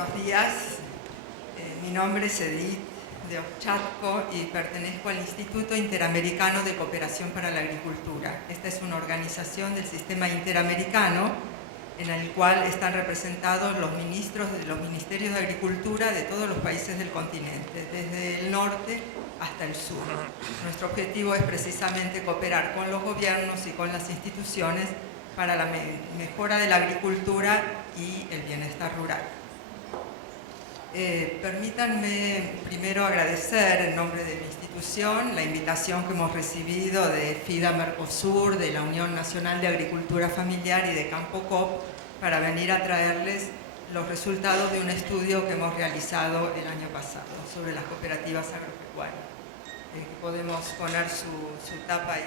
Buenos días, mi nombre es Edith de Ochatco y pertenezco al Instituto Interamericano de Cooperación para la Agricultura. Esta es una organización del sistema interamericano en el cual están representados los ministros de los ministerios de Agricultura de todos los países del continente, desde el norte hasta el sur. Nuestro objetivo es precisamente cooperar con los gobiernos y con las instituciones para la mejora de la agricultura y el bienestar rural. Permítanme primero agradecer en nombre de mi institución la invitación que hemos recibido de FIDA Mercosur, de la Unión Nacional de Agricultura Familiar y de Campo Coop para venir a traerles los resultados de un estudio que hemos realizado el año pasado sobre las cooperativas agropecuarias. Podemos poner su tapa ahí.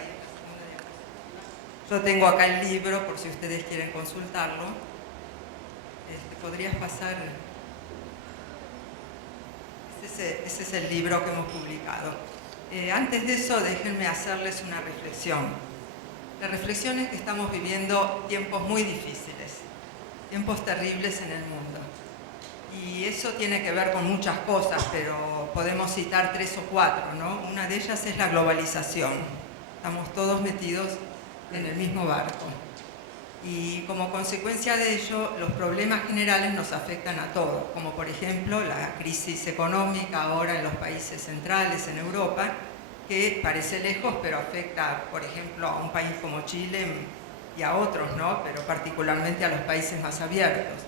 Yo tengo acá el libro por si ustedes quieren consultarlo. ¿Podrías pasar? Ese es el libro que hemos publicado. Antes de eso, déjenme hacerles una reflexión. La reflexión es que estamos viviendo tiempos muy difíciles, tiempos terribles en el mundo. Y eso tiene que ver con muchas cosas, pero podemos citar 3 o 4, ¿no? Una de ellas es la globalización. Estamos todos metidos en el mismo barco. Y como consecuencia de ello, los problemas generales nos afectan a todos, como por ejemplo la crisis económica ahora en los países centrales, en Europa, que parece lejos, pero afecta, por ejemplo, a un país como Chile y a otros, ¿no? Pero particularmente a los países más abiertos.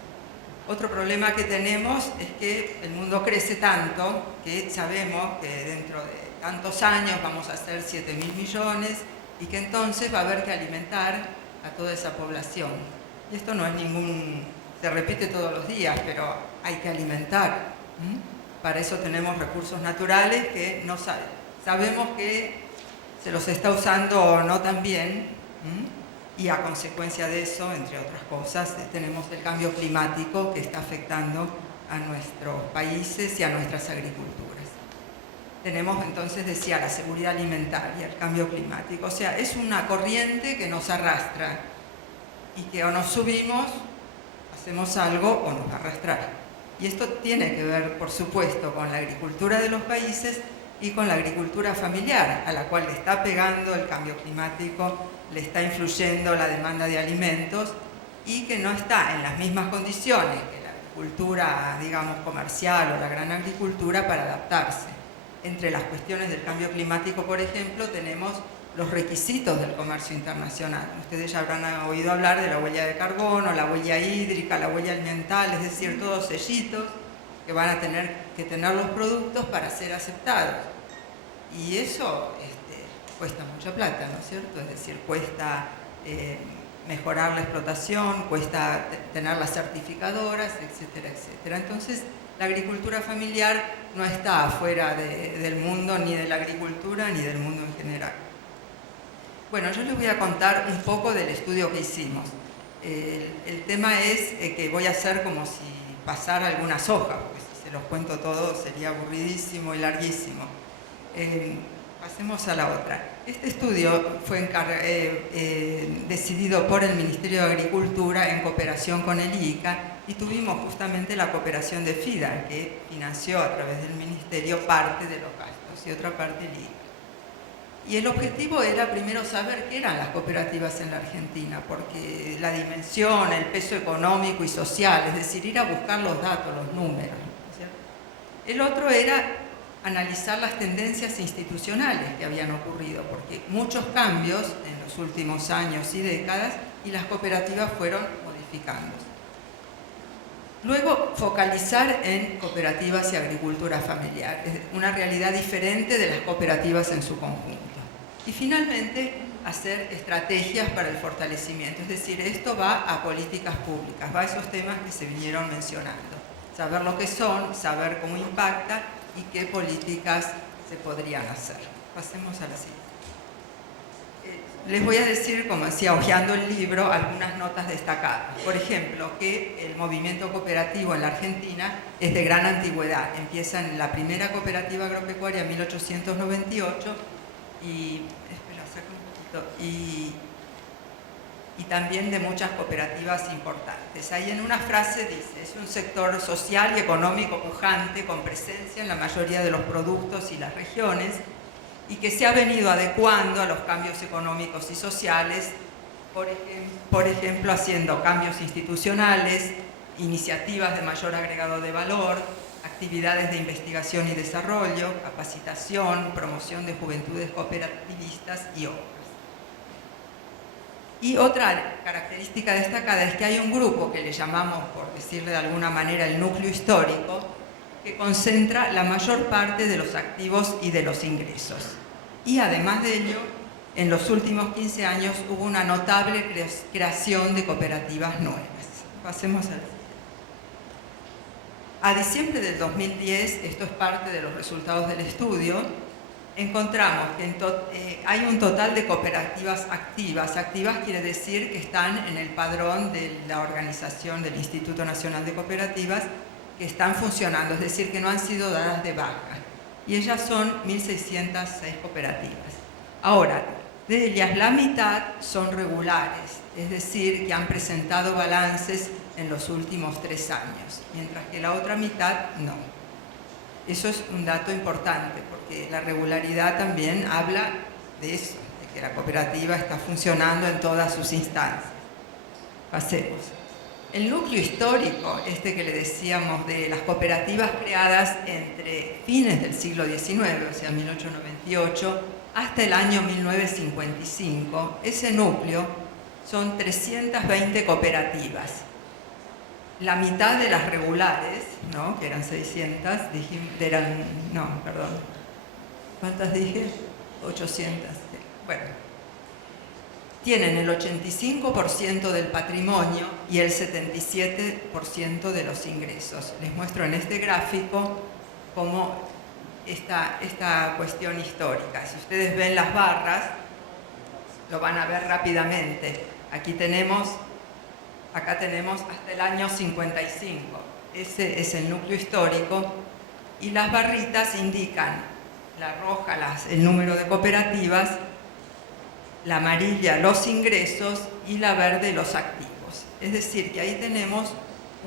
Otro problema que tenemos es que el mundo crece tanto que sabemos que dentro de tantos años vamos a ser 7.000 millones y que entonces va a haber que alimentar a toda esa población. Y esto no es se repite todos los días, pero hay que alimentar. Para eso tenemos recursos naturales que no sabemos que se los está usando no tan bien, y a consecuencia de eso, entre otras cosas, tenemos el cambio climático que está afectando a nuestros países y a nuestras agriculturas. Tenemos entonces, decía, la seguridad alimentaria, el cambio climático. O sea, es una corriente que nos arrastra y que o nos subimos, hacemos algo o nos va a arrastrar. Y esto tiene que ver, por supuesto, con la agricultura de los países y con la agricultura familiar, a la cual le está pegando el cambio climático, le está influyendo la demanda de alimentos y que no está en las mismas condiciones que la agricultura, digamos, comercial o la gran agricultura para adaptarse. Entre las cuestiones del cambio climático, por ejemplo, tenemos los requisitos del comercio internacional. Ustedes ya habrán oído hablar de la huella de carbono, la huella hídrica, la huella ambiental, es decir, todos sellitos que van a tener que tener los productos para ser aceptados. Y eso cuesta mucha plata, ¿no es cierto? Es decir, cuesta mejorar la explotación, cuesta tener las certificadoras, etcétera, etcétera. Entonces, la agricultura familiar no está afuera del mundo, ni de la agricultura, ni del mundo en general. Bueno, yo les voy a contar un poco del estudio que hicimos. El tema es que voy a hacer como si pasara algunas hojas, porque si se los cuento todos sería aburridísimo y larguísimo. Pasemos a la otra. Este estudio fue decidido por el Ministerio de Agricultura en cooperación con el IICA y tuvimos justamente la cooperación de FIDA, que financió a través del Ministerio parte de los gastos y otra parte el IICA. Y el objetivo era primero saber qué eran las cooperativas en la Argentina, porque la dimensión, el peso económico y social, es decir, ir a buscar los datos, los números, ¿cierto? El otro era analizar las tendencias institucionales que habían ocurrido, porque muchos cambios en los últimos años y décadas y las cooperativas fueron modificándose. Luego, focalizar en cooperativas y agricultura familiar, una realidad diferente de las cooperativas en su conjunto. Y finalmente, hacer estrategias para el fortalecimiento, es decir, esto va a políticas públicas, va a esos temas que se vinieron mencionando. Saber lo que son, saber cómo impacta y qué políticas se podrían hacer. Pasemos a la siguiente. Les voy a decir, como decía, hojeando el libro, algunas notas destacadas. Por ejemplo, que el movimiento cooperativo en la Argentina es de gran antigüedad. Empieza en la primera cooperativa agropecuaria en 1898 y y también de muchas cooperativas importantes. Ahí en una frase dice, es un sector social y económico pujante con presencia en la mayoría de los productos y las regiones y que se ha venido adecuando a los cambios económicos y sociales, por ejemplo, haciendo cambios institucionales, iniciativas de mayor agregado de valor, actividades de investigación y desarrollo, capacitación, promoción de juventudes cooperativistas y otras. Y otra característica destacada es que hay un grupo que le llamamos, por decirle de alguna manera, el núcleo histórico, que concentra la mayor parte de los activos y de los ingresos. Y además de ello, en los últimos 15 años hubo una notable creación de cooperativas nuevas. Pasemos al A diciembre del 2010, esto es parte de los resultados del estudio, encontramos que hay un total de cooperativas activas. Activas quiere decir que están en el padrón de la organización del Instituto Nacional de Cooperativas, que están funcionando, es decir, que no han sido dadas de baja. Y ellas son 1.606 cooperativas. Ahora, de ellas la mitad son regulares, es decir, que han presentado balances en los últimos 3 años, mientras que la otra mitad no. Eso es un dato importante, porque la regularidad también habla de eso, de que la cooperativa está funcionando en todas sus instancias. Pasemos. El núcleo histórico, este que le decíamos de las cooperativas creadas entre fines del siglo XIX, o sea, 1898, hasta el año 1955, ese núcleo son 320 cooperativas. La mitad de las regulares, ¿no?, que eran 600, ¿cuántas dije? 800. Bueno, tienen el 85% del patrimonio y el 77% de los ingresos. Les muestro en este gráfico cómo esta cuestión histórica. Si ustedes ven las barras, lo van a ver rápidamente. Acá tenemos hasta el año 55. Ese es el núcleo histórico y las barritas indican, la roja el número de cooperativas, la amarilla los ingresos y la verde los activos. Es decir, que ahí tenemos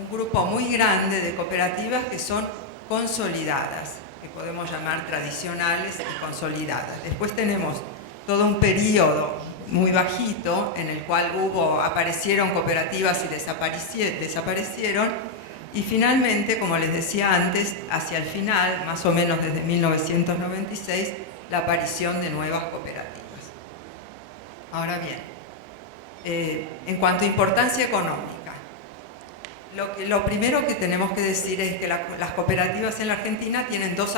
un grupo muy grande de cooperativas que son consolidadas, que podemos llamar tradicionales y consolidadas. Después tenemos todo un periodo muy bajito en el cual aparecieron cooperativas y desaparecieron, y finalmente, como les decía antes, hacia el final, más o menos desde 1996, la aparición de nuevas cooperativas. Ahora bien, en cuanto a importancia económica, lo primero que tenemos que decir es que las cooperativas en la Argentina tienen dos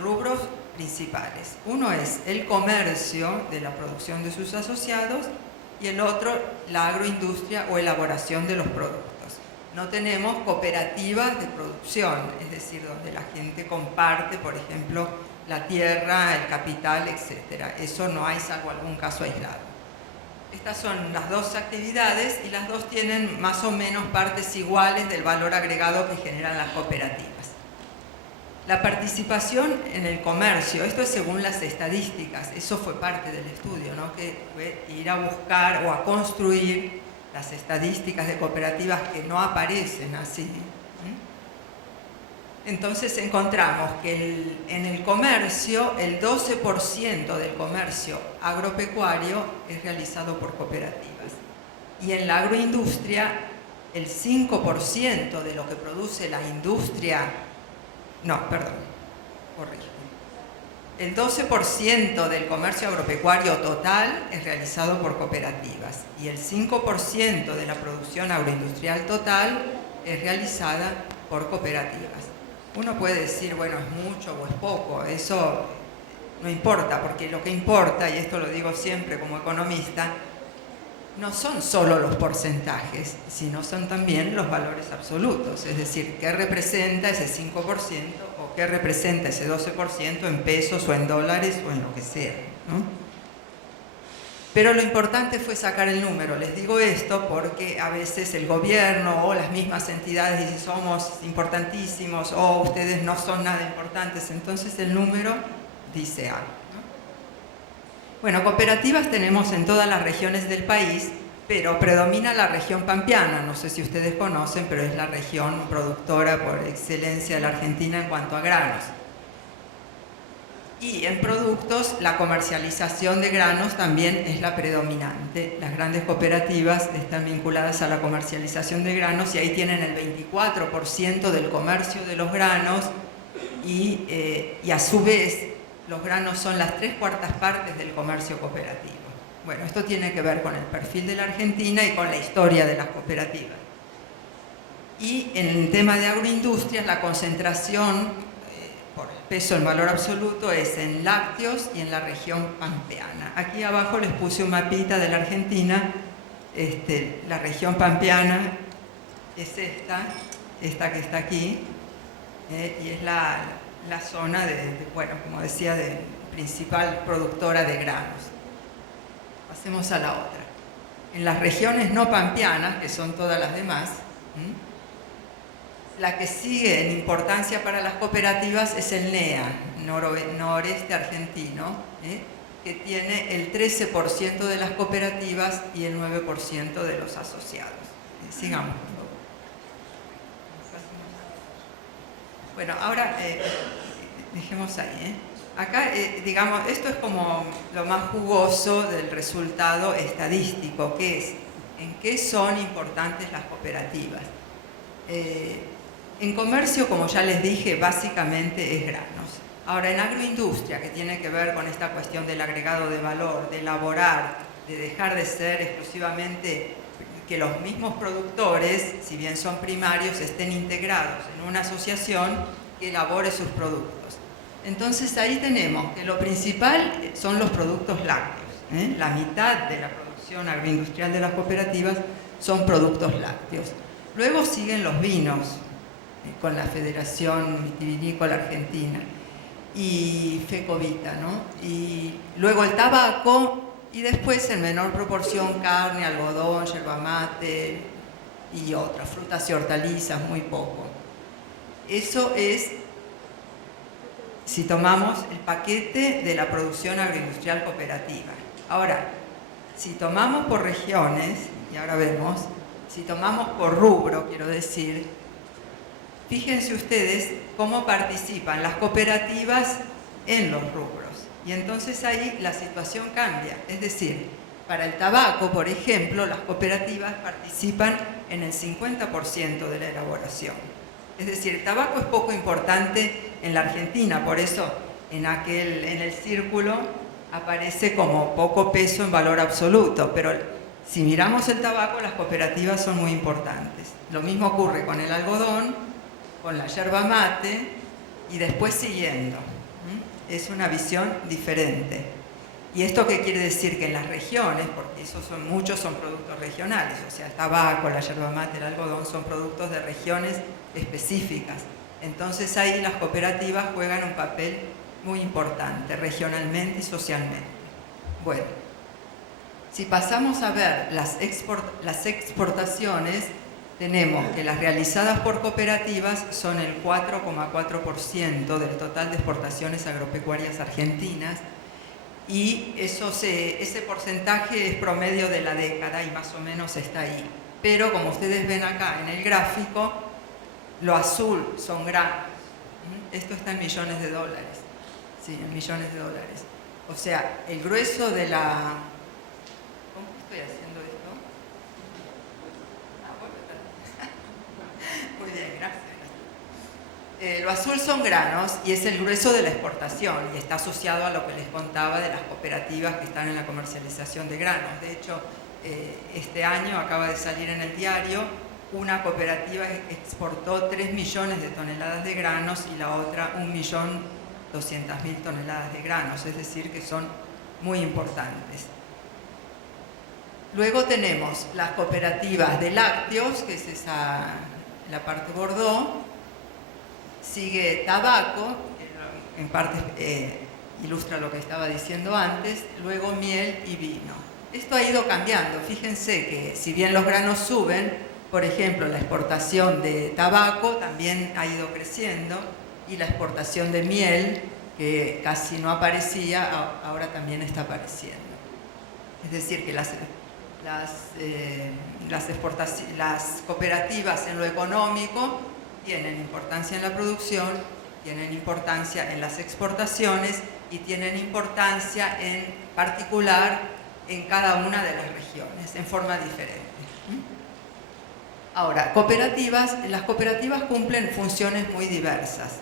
rubros principales. Uno es el comercio de la producción de sus asociados y el otro la agroindustria o elaboración de los productos. No tenemos cooperativas de producción, es decir, donde la gente comparte, por ejemplo, la tierra, el capital, etc. Eso no hay, salvo algún caso aislado. Estas son las dos actividades y las dos tienen más o menos partes iguales del valor agregado que generan las cooperativas. La participación en el comercio, esto es según las estadísticas, eso fue parte del estudio, ¿no?, que fue ir a buscar o a construir las estadísticas de cooperativas que no aparecen así. Entonces encontramos que en el comercio, el 12% del comercio agropecuario es realizado por cooperativas. Y en la agroindustria, el 5% de lo que produce la industria, el 12% del comercio agropecuario total es realizado por cooperativas y el 5% de la producción agroindustrial total es realizada por cooperativas. Uno puede decir, bueno, es mucho o es poco, eso no importa, porque lo que importa, y esto lo digo siempre como economista, no son solo los porcentajes, sino son también los valores absolutos, es decir, qué representa ese 5% o qué representa ese 12% en pesos o en dólares o en lo que sea, ¿no? Pero lo importante fue sacar el número. Les digo esto porque a veces el gobierno o las mismas entidades dicen somos importantísimos o ustedes no son nada importantes, entonces el número dice algo, ¿no? Bueno, cooperativas tenemos en todas las regiones del país, pero predomina la región pampeana, no sé si ustedes conocen, pero es la región productora por excelencia de la Argentina en cuanto a granos. Y en productos, la comercialización de granos también es la predominante. Las grandes cooperativas están vinculadas a la comercialización de granos y ahí tienen el 24% del comercio de los granos y a su vez los granos son las 3/4 partes del comercio cooperativo. Bueno, esto tiene que ver con el perfil de la Argentina y con la historia de las cooperativas. Y en el tema de agroindustrias, la concentración por el peso en valor absoluto es en lácteos y en la región pampeana. Aquí abajo les puse un mapita de la Argentina. La región pampeana es esta que está aquí, y es la zona bueno, como decía, de principal productora de granos. Pasemos a la otra. En las regiones no pampeanas, que son todas las demás, la que sigue en importancia para las cooperativas es el NEA, noreste argentino, que tiene el 13% de las cooperativas y el 9% de los asociados. Sigamos, por favor. Bueno, ahora dejemos ahí. Acá, digamos, esto es como lo más jugoso del resultado estadístico, que es en qué son importantes las cooperativas. En comercio, como ya les dije, básicamente es granos. Ahora, en agroindustria, que tiene que ver con esta cuestión del agregado de valor, de elaborar, de dejar de ser exclusivamente que los mismos productores, si bien son primarios, estén integrados en una asociación que elabore sus productos. Entonces, ahí tenemos que lo principal son los productos lácteos. La mitad de la producción agroindustrial de las cooperativas son productos lácteos. Luego siguen los vinos, con la Federación Vitivinícola Argentina y Fecovita, ¿no? Y luego el tabaco y después en menor proporción carne, algodón, yerba mate y otras, frutas y hortalizas, muy poco. Eso es si tomamos el paquete de la producción agroindustrial cooperativa. Ahora, si tomamos por regiones, y ahora vemos, si tomamos por rubro, quiero decir, fíjense ustedes cómo participan las cooperativas en los rubros. Y entonces ahí la situación cambia. Es decir, para el tabaco, por ejemplo, las cooperativas participan en el 50% de la elaboración. Es decir, el tabaco es poco importante en la Argentina, por eso en el círculo aparece como poco peso en valor absoluto, pero si miramos el tabaco, las cooperativas son muy importantes. Lo mismo ocurre con el algodón, con la yerba mate y después siguiendo. Es una visión diferente. ¿Y esto qué quiere decir? Que en las regiones, porque muchos son productos regionales, o sea, el tabaco, la yerba mate, el algodón son productos de regiones específicas. Entonces ahí las cooperativas juegan un papel muy importante, regionalmente y socialmente. Bueno, si pasamos a ver las exportaciones, tenemos que las realizadas por cooperativas son el 4,4% del total de exportaciones agropecuarias argentinas, y ese porcentaje es promedio de la década y más o menos está ahí. Pero como ustedes ven acá en el gráfico, lo azul son granos. Esto está en millones de dólares. Sí, en millones de dólares. O sea, el grueso de la... ¿Cómo estoy haciendo esto? Muy bien, gracias. Lo azul son granos y es el grueso de la exportación y está asociado a lo que les contaba de las cooperativas que están en la comercialización de granos. De hecho, este año acaba de salir en el diario, una cooperativa exportó 3 millones de toneladas de granos y la otra 1.200.000 toneladas de granos, es decir, que son muy importantes. Luego tenemos las cooperativas de lácteos, que es la parte bordó. Sigue tabaco, que en parte ilustra lo que estaba diciendo antes, luego miel y vino. Esto ha ido cambiando. Fíjense que si bien los granos suben, por ejemplo, la exportación de tabaco también ha ido creciendo y la exportación de miel, que casi no aparecía, ahora también está apareciendo. Es decir, que las cooperativas en lo económico tienen importancia en la producción, tienen importancia en las exportaciones y tienen importancia en particular en cada una de las regiones, en forma diferente. Ahora, las cooperativas cumplen funciones muy diversas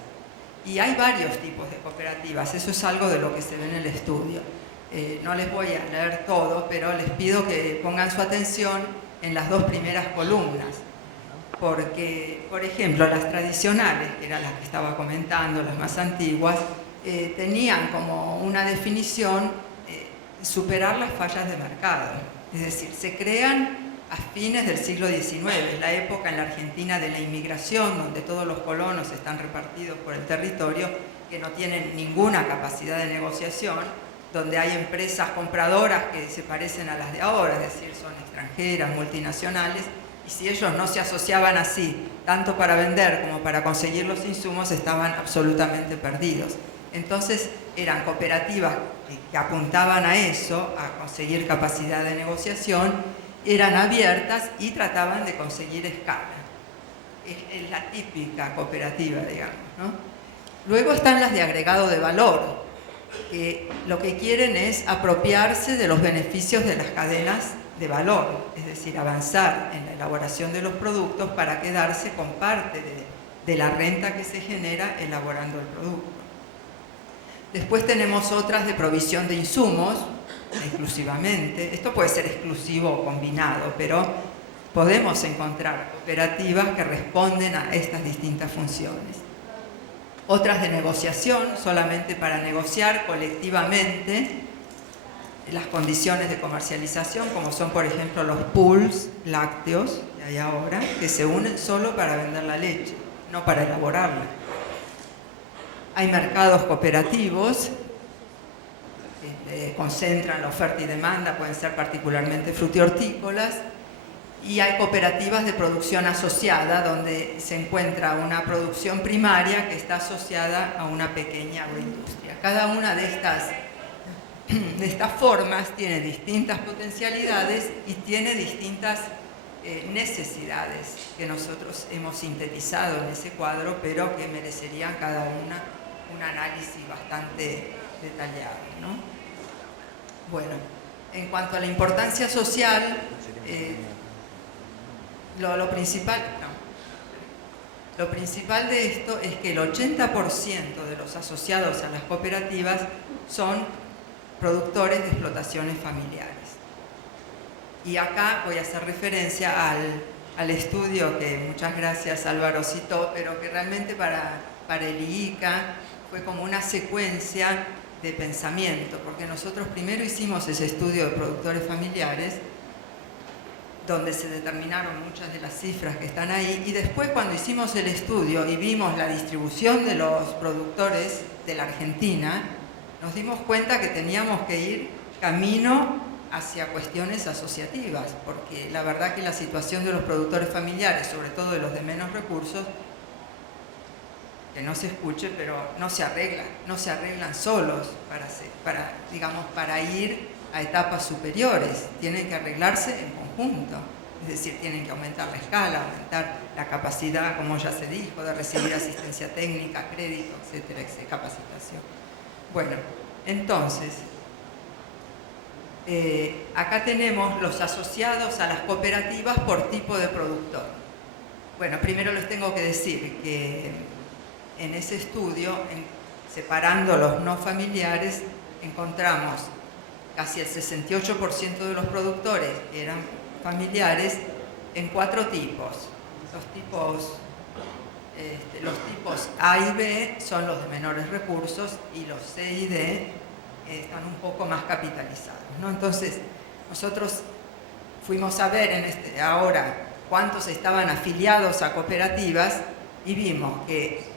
y hay varios tipos de cooperativas, eso es algo de lo que se ve en el estudio. No les voy a leer todo, pero les pido que pongan su atención en las dos primeras columnas, porque, por ejemplo, las tradicionales, que eran las que estaba comentando, las más antiguas, tenían como una definición superar las fallas de mercado, es decir, se crean a fines del siglo XIX, la época en la Argentina de la inmigración, donde todos los colonos están repartidos por el territorio, que no tienen ninguna capacidad de negociación, donde hay empresas compradoras que se parecen a las de ahora, es decir, son extranjeras, multinacionales, y si ellos no se asociaban así, tanto para vender como para conseguir los insumos, estaban absolutamente perdidos. Entonces eran cooperativas que apuntaban a eso, a conseguir capacidad de negociación, eran abiertas y trataban de conseguir escala. Es la típica cooperativa, digamos, ¿no? Luego están las de agregado de valor, que lo que quieren es apropiarse de los beneficios de las cadenas de valor, es decir, avanzar en la elaboración de los productos para quedarse con parte de la renta que se genera elaborando el producto. Después tenemos otras de provisión de insumos, exclusivamente. Esto puede ser exclusivo o combinado, pero podemos encontrar cooperativas que responden a estas distintas funciones. Otras de negociación, solamente para negociar colectivamente las condiciones de comercialización, como son, por ejemplo, los pools lácteos que hay ahora, que se unen solo para vender la leche, no para elaborarla. Hay mercados cooperativos que concentran la oferta y demanda, pueden ser particularmente frutihortícolas, y hay cooperativas de producción asociada, donde se encuentra una producción primaria que está asociada a una pequeña agroindustria. Cada una de estas formas tiene distintas potencialidades y tiene distintas necesidades que nosotros hemos sintetizado en ese cuadro, pero que merecerían cada una un análisis bastante detallado, ¿no? Bueno, en cuanto a la importancia social, lo principal de esto es que el 80% de los asociados a las cooperativas son productores de explotaciones familiares. Y acá voy a hacer referencia al estudio que muchas gracias Álvaro citó, pero que realmente para el IICA fue como una secuencia de pensamiento, porque nosotros primero hicimos ese estudio de productores familiares, donde se determinaron muchas de las cifras que están ahí, y después cuando hicimos el estudio y vimos la distribución de los productores de la Argentina, nos dimos cuenta que teníamos que ir camino hacia cuestiones asociativas, porque la verdad que la situación de los productores familiares, sobre todo de los de menos recursos, que no se escuche, pero no se arreglan solos para ir a etapas superiores, tienen que arreglarse en conjunto, es decir, tienen que aumentar la escala, aumentar la capacidad, como ya se dijo, de recibir asistencia técnica, crédito, etcétera, capacitación. Bueno, entonces, acá tenemos los asociados a las cooperativas por tipo de productor. Bueno, primero les tengo que decir que en ese estudio, separando los no familiares, encontramos casi el 68% de los productores que eran familiares en 4 tipos. Los tipos A y B son los de menores recursos y los C y D están un poco más capitalizados, ¿no? Entonces, nosotros fuimos a ver ahora cuántos estaban afiliados a cooperativas y vimos que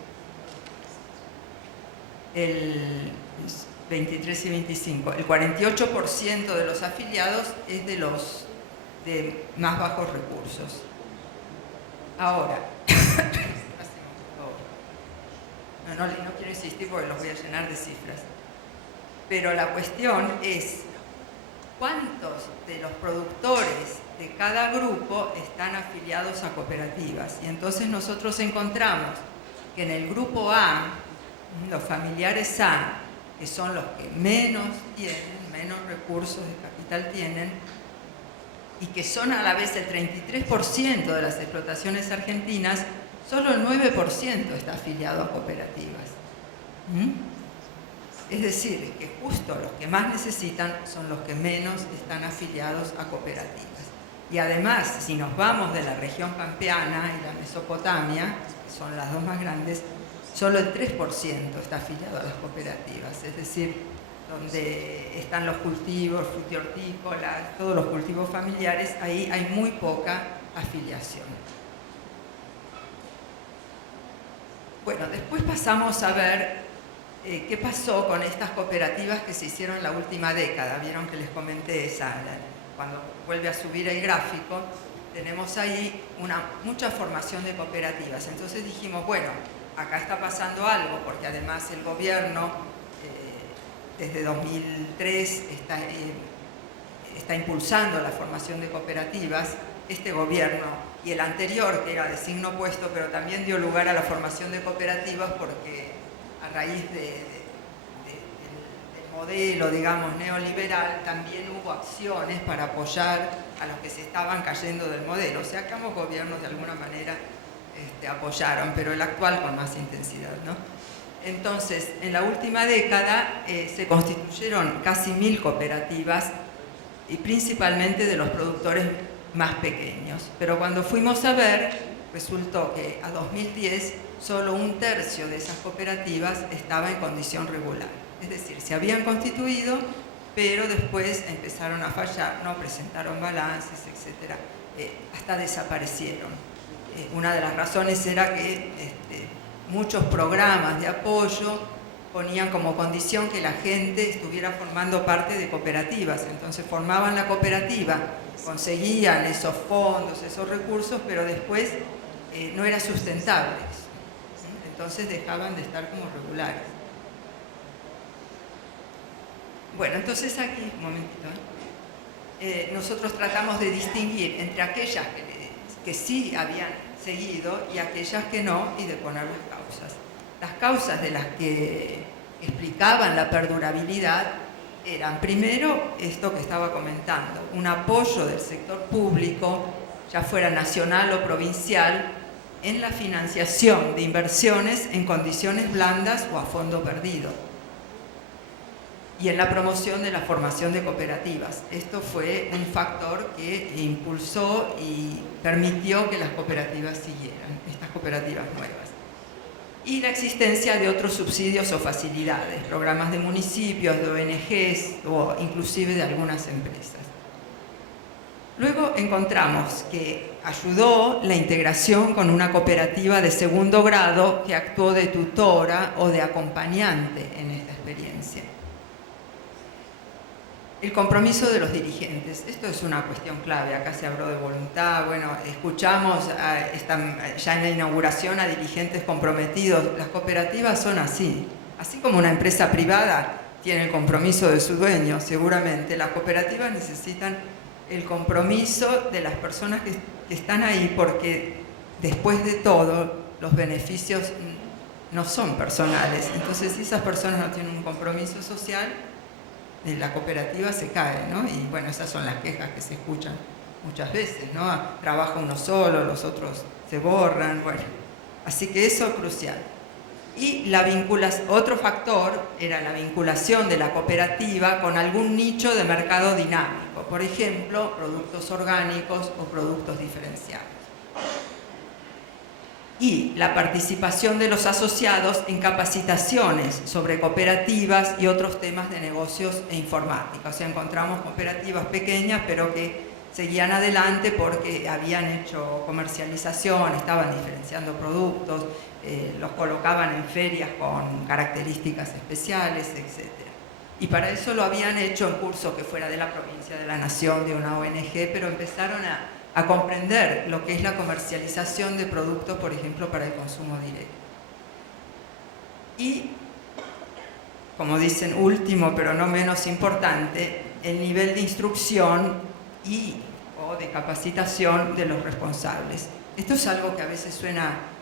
el 23 y 25, el 48% de los afiliados es de los de más bajos recursos. Ahora, no quiero insistir porque los voy a llenar de cifras, pero la cuestión es cuántos de los productores de cada grupo están afiliados a cooperativas. Y entonces nosotros encontramos que en el grupo A, los familiares A, que son los que menos tienen, menos recursos de capital tienen, y que son a la vez el 33% de las explotaciones argentinas, solo el 9% está afiliado a cooperativas. Es decir, que justo los que más necesitan son los que menos están afiliados a cooperativas. Y además, si nos vamos de la región pampeana y la Mesopotamia, que son las dos más grandes, solo el 3% está afiliado a las cooperativas. Es decir, donde están los cultivos frutihortícolas, todos los cultivos familiares, ahí hay muy poca afiliación. Bueno, después pasamos a ver qué pasó con estas cooperativas que se hicieron en la última década. Vieron que les comenté esa, cuando vuelve a subir el gráfico, tenemos ahí mucha formación de cooperativas. Entonces dijimos, bueno, acá está pasando algo, porque además el gobierno, desde 2003, está impulsando la formación de cooperativas. Este gobierno y el anterior, que era de signo opuesto, pero también dio lugar a la formación de cooperativas porque a raíz del modelo, digamos, neoliberal, también hubo acciones para apoyar a los que se estaban cayendo del modelo. O sea que ambos gobiernos de alguna manera apoyaron, pero el actual con más intensidad, ¿no? Entonces, en la última década se constituyeron casi 1000 cooperativas, y principalmente de los productores más pequeños. Pero cuando fuimos a ver, resultó que a 2010 solo 1/3 de esas cooperativas estaba en condición regular. Es decir, se habían constituido, pero después empezaron a fallar, no presentaron balances, etc. Hasta desaparecieron. Una de las razones era que muchos programas de apoyo ponían como condición que la gente estuviera formando parte de cooperativas. Entonces formaban la cooperativa, conseguían esos fondos, esos recursos, pero después no era sustentable. Entonces dejaban de estar como regulares. Bueno, entonces aquí, un momentito, nosotros tratamos de distinguir entre aquellas que sí habían seguido y aquellas que no, y de poner las causas. Las causas de las que explicaban la perdurabilidad eran, primero, esto que estaba comentando, un apoyo del sector público, ya fuera nacional o provincial, en la financiación de inversiones en condiciones blandas o a fondo perdido, y en la promoción de la formación de cooperativas. Esto fue un factor que impulsó y permitió que las cooperativas siguieran, estas cooperativas nuevas. Y la existencia de otros subsidios o facilidades, programas de municipios, de ONGs o inclusive de algunas empresas. Luego encontramos que ayudó la integración con una cooperativa de segundo grado que actuó de tutora o de acompañante en esta experiencia. El compromiso de los dirigentes. Esto es una cuestión clave. Acá se habló de voluntad. Bueno, escuchamos ya en la inauguración a dirigentes comprometidos. Las cooperativas son así. Así como una empresa privada tiene el compromiso de su dueño, seguramente las cooperativas necesitan el compromiso de las personas que están ahí, porque después de todo los beneficios no son personales. Entonces, si esas personas no tienen un compromiso social, la cooperativa se cae, ¿no? Y bueno, esas son las quejas que se escuchan muchas veces, ¿no? Trabaja uno solo, los otros se borran, bueno. Así que eso es crucial. Y otro factor era la vinculación de la cooperativa con algún nicho de mercado dinámico, por ejemplo, productos orgánicos o productos diferenciados. Y la participación de los asociados en capacitaciones sobre cooperativas y otros temas de negocios e informática. O sea, encontramos cooperativas pequeñas, pero que seguían adelante porque habían hecho comercialización, estaban diferenciando productos, los colocaban en ferias con características especiales, etc. Y para eso lo habían hecho en cursos que fuera de la provincia, de la nación, de una ONG, pero empezaron a comprender lo que es la comercialización de productos, por ejemplo, para el consumo directo. Y, como dicen, último pero no menos importante, el nivel de instrucción o de capacitación de los responsables. Esto es algo que a veces suena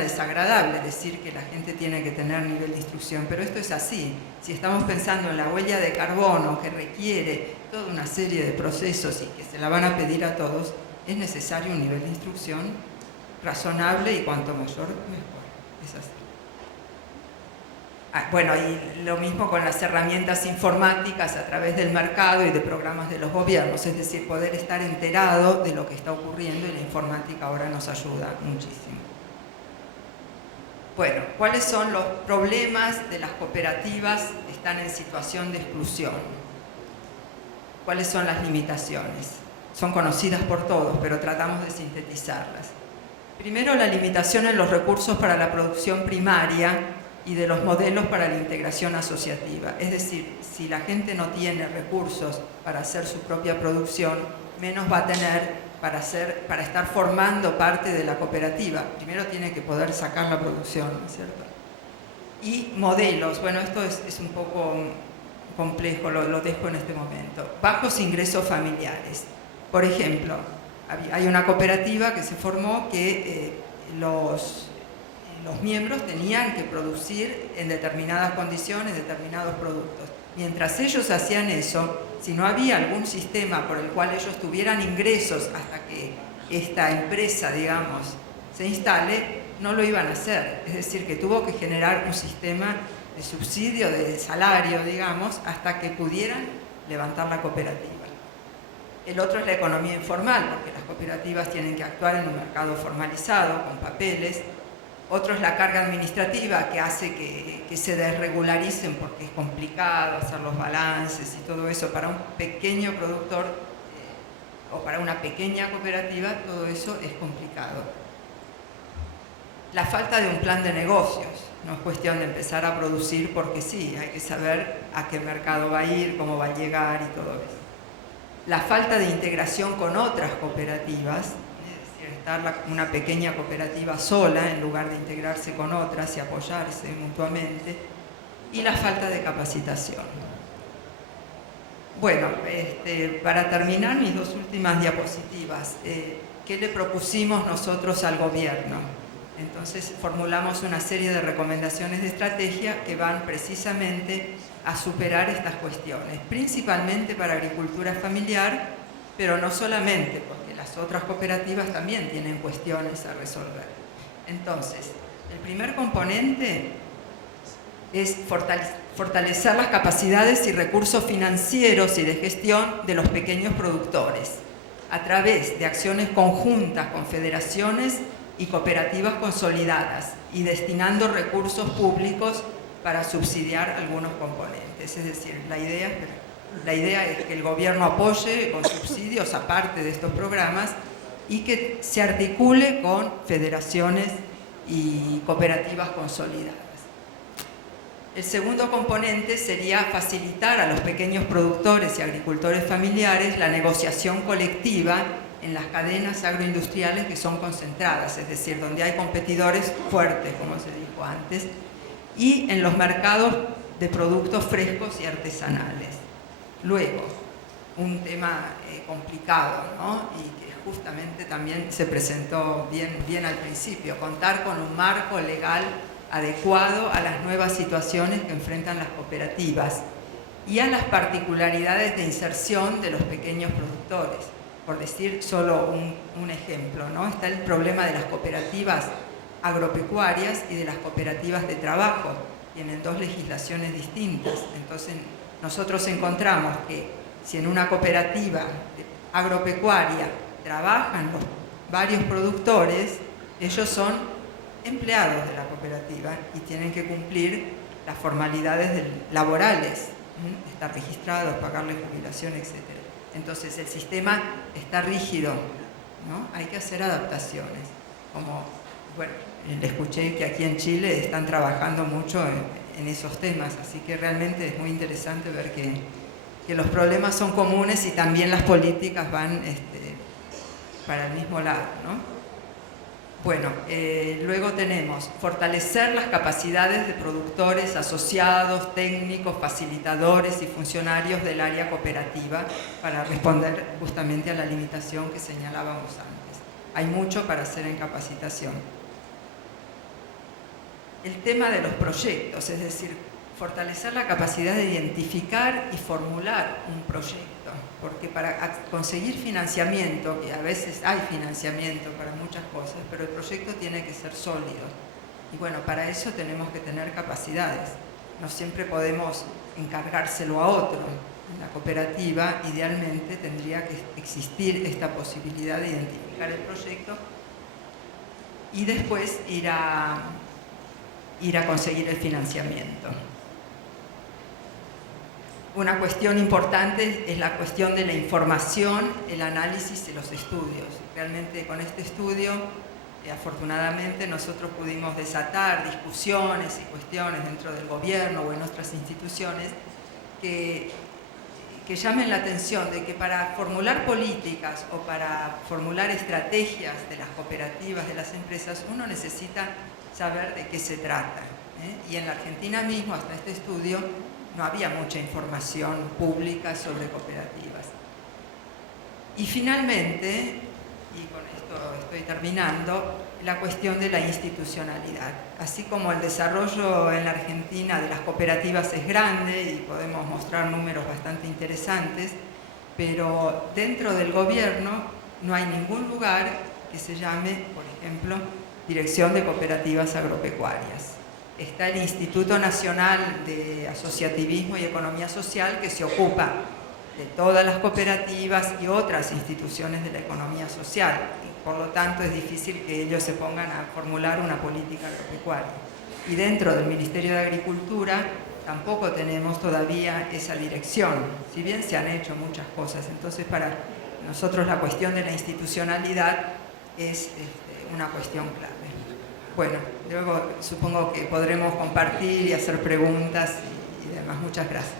desagradable, decir que la gente tiene que tener nivel de instrucción, pero esto es así. Si estamos pensando en la huella de carbono, que requiere toda una serie de procesos y que se la van a pedir a todos, es necesario un nivel de instrucción razonable y cuanto mayor, mejor. Es así. Bueno, y lo mismo con las herramientas informáticas a través del mercado y de programas de los gobiernos, es decir, poder estar enterado de lo que está ocurriendo, y la informática ahora nos ayuda muchísimo. Bueno, ¿cuáles son los problemas de las cooperativas que están en situación de exclusión? ¿Cuáles son las limitaciones? Son conocidas por todos, pero tratamos de sintetizarlas. Primero, la limitación en los recursos para la producción primaria y de los modelos para la integración asociativa. Es decir, si la gente no tiene recursos para hacer su propia producción, menos va a tener para estar formando parte de la cooperativa. Primero tiene que poder sacar la producción, ¿no es cierto? Y modelos, bueno, esto es un poco complejo, lo dejo en este momento. Bajos ingresos familiares. Por ejemplo, hay una cooperativa que se formó que los miembros tenían que producir en determinadas condiciones determinados productos. Mientras ellos hacían eso, si no había algún sistema por el cual ellos tuvieran ingresos hasta que esta empresa, digamos, se instale, no lo iban a hacer. Es decir, que tuvo que generar un sistema de subsidio, de salario, digamos, hasta que pudieran levantar la cooperativa. El otro es la economía informal, porque las cooperativas tienen que actuar en un mercado formalizado, con papeles. Otro es la carga administrativa, que hace que se desregularicen porque es complicado hacer los balances y todo eso. Para un pequeño productor o para una pequeña cooperativa, todo eso es complicado. La falta de un plan de negocios. No es cuestión de empezar a producir porque sí, hay que saber a qué mercado va a ir, cómo va a llegar y todo eso. La falta de integración con otras cooperativas, estar una pequeña cooperativa sola en lugar de integrarse con otras y apoyarse mutuamente, y la falta de capacitación. Bueno, para terminar mis dos últimas diapositivas, ¿qué le propusimos nosotros al gobierno? Entonces formulamos una serie de recomendaciones de estrategia que van precisamente a superar estas cuestiones, principalmente para agricultura familiar, pero no solamente, porque las otras cooperativas también tienen cuestiones a resolver. Entonces, el primer componente es fortalecer las capacidades y recursos financieros y de gestión de los pequeños productores a través de acciones conjuntas con federaciones y cooperativas consolidadas y destinando recursos públicos para subsidiar algunos componentes. Es decir, la idea es que el gobierno apoye con subsidios aparte de estos programas y que se articule con federaciones y cooperativas consolidadas. El segundo componente sería facilitar a los pequeños productores y agricultores familiares la negociación colectiva en las cadenas agroindustriales que son concentradas, es decir, donde hay competidores fuertes, como se dijo antes, y en los mercados de productos frescos y artesanales. Luego, un tema complicado, ¿no? Y que justamente también se presentó bien al principio, contar con un marco legal adecuado a las nuevas situaciones que enfrentan las cooperativas y a las particularidades de inserción de los pequeños productores. Por decir solo un ejemplo, ¿no? Está el problema de las cooperativas agropecuarias y de las cooperativas de trabajo. Tienen dos legislaciones distintas. Entonces, nosotros encontramos que si en una cooperativa agropecuaria trabajan los varios productores, ellos son empleados de la cooperativa y tienen que cumplir las formalidades laborales, estar registrados, pagarle jubilación, etc. Entonces el sistema está rígido, ¿no? Hay que hacer adaptaciones. Como, bueno, le escuché que aquí en Chile están trabajando mucho en esos temas, así que realmente es muy interesante ver que los problemas son comunes y también las políticas van para el mismo lado, ¿no? Bueno, luego tenemos fortalecer las capacidades de productores, asociados, técnicos, facilitadores y funcionarios del área cooperativa para responder justamente a la limitación que señalábamos antes. Hay mucho para hacer en capacitación. El tema de los proyectos, es decir, fortalecer la capacidad de identificar y formular un proyecto, porque para conseguir financiamiento, y a veces hay financiamiento para muchas cosas, pero el proyecto tiene que ser sólido. Y bueno, para eso tenemos que tener capacidades. No siempre podemos encargárselo a otro. En la cooperativa, idealmente, tendría que existir esta posibilidad de identificar el proyecto y después ir a conseguir el financiamiento. Una cuestión importante es la cuestión de la información, el análisis y los estudios. Realmente con este estudio, afortunadamente, nosotros pudimos desatar discusiones y cuestiones dentro del gobierno o en otras instituciones que llamen la atención de que para formular políticas o para formular estrategias de las cooperativas, de las empresas, uno necesita saber de qué se trata. Y en la Argentina mismo, hasta este estudio, no había mucha información pública sobre cooperativas. Y finalmente, y con esto estoy terminando, la cuestión de la institucionalidad. Así como el desarrollo en la Argentina de las cooperativas es grande y podemos mostrar números bastante interesantes, pero dentro del gobierno no hay ningún lugar que se llame, por ejemplo, Dirección de Cooperativas Agropecuarias. Está el Instituto Nacional de Asociativismo y Economía Social, que se ocupa de todas las cooperativas y otras instituciones de la economía social. Y por lo tanto es difícil que ellos se pongan a formular una política agropecuaria. Y dentro del Ministerio de Agricultura tampoco tenemos todavía esa dirección, si bien se han hecho muchas cosas. Entonces, para nosotros la cuestión de la institucionalidad es una cuestión clave. Bueno, luego supongo que podremos compartir y hacer preguntas y demás. Muchas gracias.